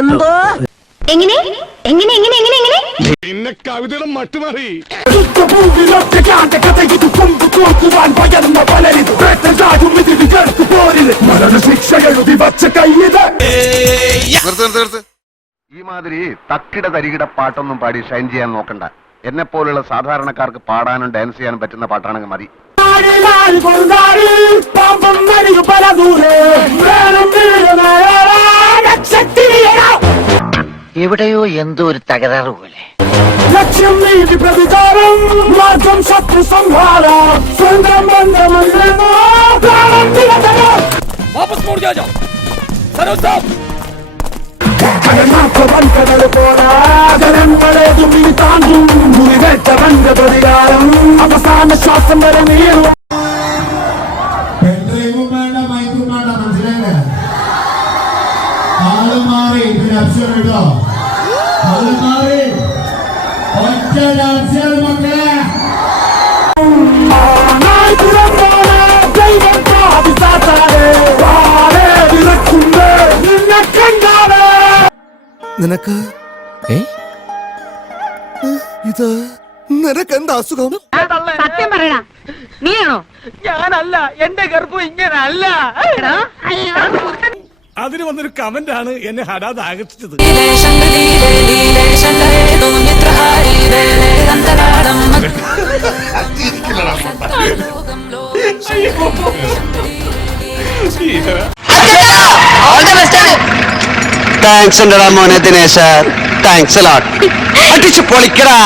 എന്തോ എങ്ങനെ എങ്ങനെ എങ്ങനെ എങ്ങനെ എങ്ങനെ പിന്നെ കവിതയുടെ മട്ടുമാറി ഈ മാതിരി തക്കിട തരികിട പാട്ടൊന്നും പാടി ഷൈൻ ചെയ്യാൻ നോക്കണ്ട. എന്നെ പോലുള്ള സാധാരണക്കാർക്ക് പാടാനും ഡാൻസ് ചെയ്യാനും പറ്റുന്ന പാട്ടാണെങ്കിൽ മതി. എവിടെയോ എന്തോ ഒരു തകരാറ് പോലെ. ലക്ഷ്യം നീതി പ്രതികാരം മാർഗം ശത്രു സംഹാരം സ്വന്തം ബന്ധമന്ത്രമോ പ്രാണം തിരതരം वापस मुड़ जा जाओ सरो साहब അകനാക്കവൻകടല് പോരാകരങ്ങളേതും ഇനി താണ്ടും മുറിവേറ്റവന്റെ പ്രതികാരം അവസാന ശ്വാസം വരെ നീളും. പെൺഡ്രൈവും വേണ്ട മൈക്കും വേണ്ട, മനസ്സിലായില്ലേ? ആള് മാറി അപ്ഷൻ കേട്ടോ, ആള് മാറി ഒറ്റ ഡാൻസ് മക്കളെ. നിനക്ക് ഇത് നിനക്കെന്താ അസുഖം? സത്യം പറയടാ, നീയാണോ? ഞാനല്ല, എന്റെ ഗർഭം ഇങ്ങനല്ല. അതിന് വന്നൊരു കമന്റ് ആണ് എന്നെ ഹടാതെ ആകർഷിച്ചത്. താങ്ക്സ് ഉണ്ടടാ മോനെ ദിനേശ, താങ്ക്സ് അടിച്ചു പൊളിക്കടാ.